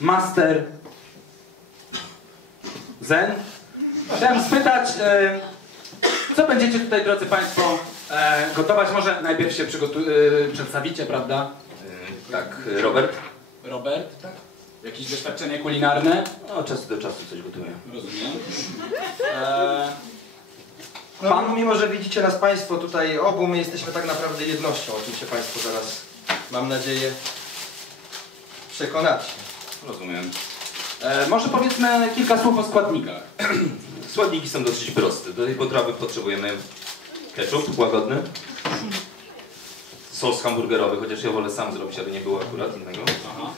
master Zen. Chciałem spytać, e, co będziecie tutaj, drodzy Państwo, e, gotować? Może najpierw się e, przedstawicie, prawda? Tak, Robert? Robert, tak? Jakieś doświadczenie kulinarne? No, od czasu do czasu coś gotuję. Rozumiem. E, No, Pan? mimo, że widzicie nas Państwo tutaj obu, my jesteśmy tak naprawdę jednością, o czym się Państwo zaraz, mam nadzieję, przekonacie. Rozumiem. e, może powiedzmy kilka słów o składnikach. Składniki są dosyć proste. Do tej potrawy potrzebujemy ketchup łagodny, sos hamburgerowy, chociaż ja wolę sam zrobić, aby nie było akurat innego, Aha.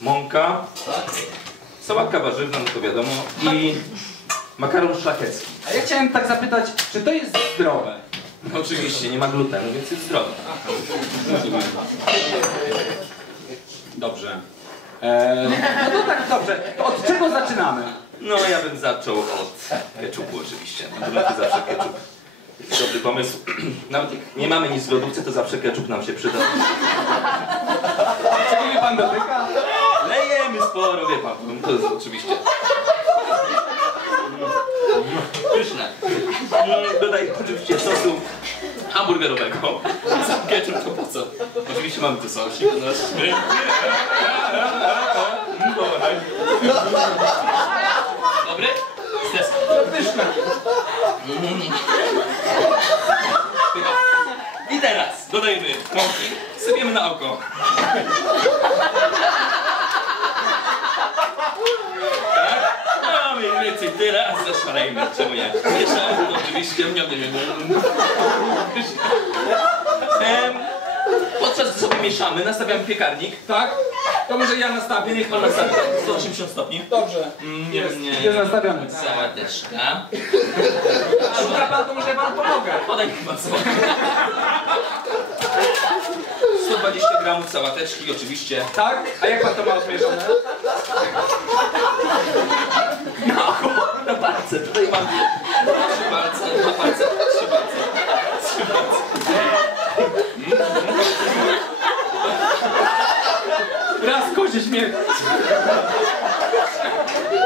mąka, sałatka warzywna, no to wiadomo, i makaron szlachecki. A ja chciałem tak zapytać, czy to jest zdrowe? No, oczywiście, nie ma glutenu, więc jest zdrowe. Dobrze. E, no to tak, dobrze. To od czego zaczynamy? No, ja bym zaczął od ketchupu oczywiście. Na lodówce zawsze. Jest Dobry pomysł. Nawet jak nie mamy nic w lodówce, to zawsze ketchup nam się przyda. Czego mnie pan dotyka? Lejemy sporo, wie pan. No, to jest oczywiście. Pyszne. Mm, Dodaj oczywiście sosu hamburgerowego. Sam ketchup to po co? Oczywiście mamy tu sosik. No, Dobry? Stes. Pyszne. I teraz dodajmy mąki, sypiemy na oko. Tak? No mniej więcej teraz zaszalejmy, czemu nie? Mieszamy to oczywiście, nie wiem, Em, Podczas sobie mieszamy, nastawiamy piekarnik. Tak? To może ja nastawię. Niech pan nastawi 180 stopni. Dobrze. Mm, Jest, nie, jest nastawiony. Sałateczka. Szuka pan, to może ja panu pomogę. Podaj mi pan sałatkę. 120 gramów sałateczki oczywiście. Tak? A jak pan to ma odmierzone? Palce. Tutaj mam trzy palce, dwa palce, trzy palce. Trzy palce. Raz kozie śmierć.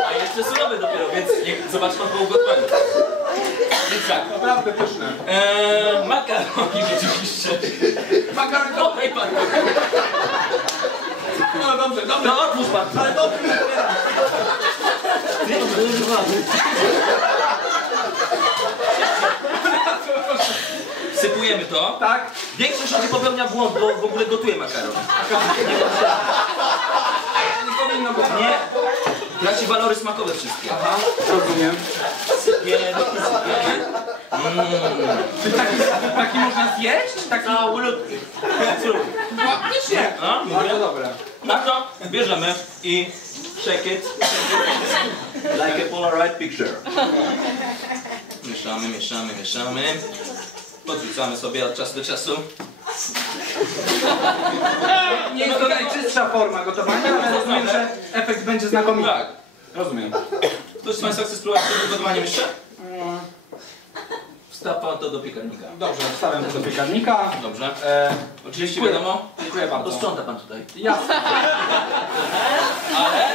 A jeszcze surowe dopiero, więc niech zobacz pan po ugotowaniu. Więc tak. Naprawdę pyszne. Eee, makaroni rzeczywiście. Makaron. Dodaj pan. No dobrze, dobrze. No otwórz pan. Ale dobrze. Sypujemy to. Tak? Większość ludzi popełnia błąd, bo w ogóle gotuje makaron. Nie powinno być. Nie. Traci walory smakowe wszystkie. Aha, rozumiem. Sypiemy, sypiemy. Czy taki, taki można zjeść? Taki... Całulutki. Faktycznie. No, Bardzo dobre. Na to bierzemy i shake it. Like a Polaroid picture. Mieszamy, mieszamy, mieszamy. Podrzucamy sobie od czasu do czasu. Nie jest to najczystsza forma gotowania, ale rozumiem, że efekt będzie znakomity. Tak. Rozumiem. Ktoś z Państwa chce spróbować przed gotowaniem jeszcze? Wstawia to do piekarnika. Dobrze, wstawiam to do piekarnika. Dobrze. E, Oczywiście dziękuję. wiadomo. Dziękuję bardzo. Posprząta pan tutaj. Jasne. Ale...